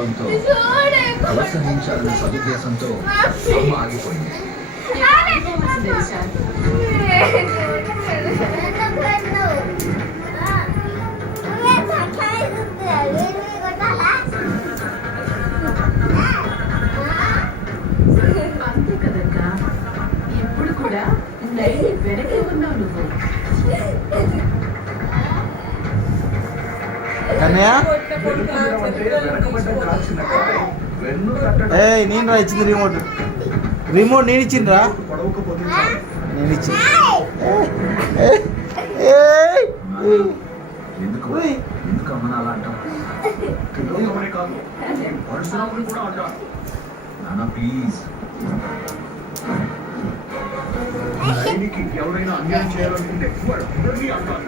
రావడంతో ప్రోత్సహించాలన్న సదుద్దేశంతో అమ్మ ఆగిపోయింది. అంతే కదక్కా, ఇప్పుడు కూడా వెనక్కి ఉన్నావు నువ్వు. నేను రా ఇచ్చింది రిమోట్ నేను ఇచ్చిండ్రా నేను ఇచ్చింది. ఎందుకు అమ్మని అలా అంటావు? కూడా అంటాను నాన్న ప్లీజ్. ఎవరైనా అన్యాయం చేయాలనుకుంటే వాడు అంటారు.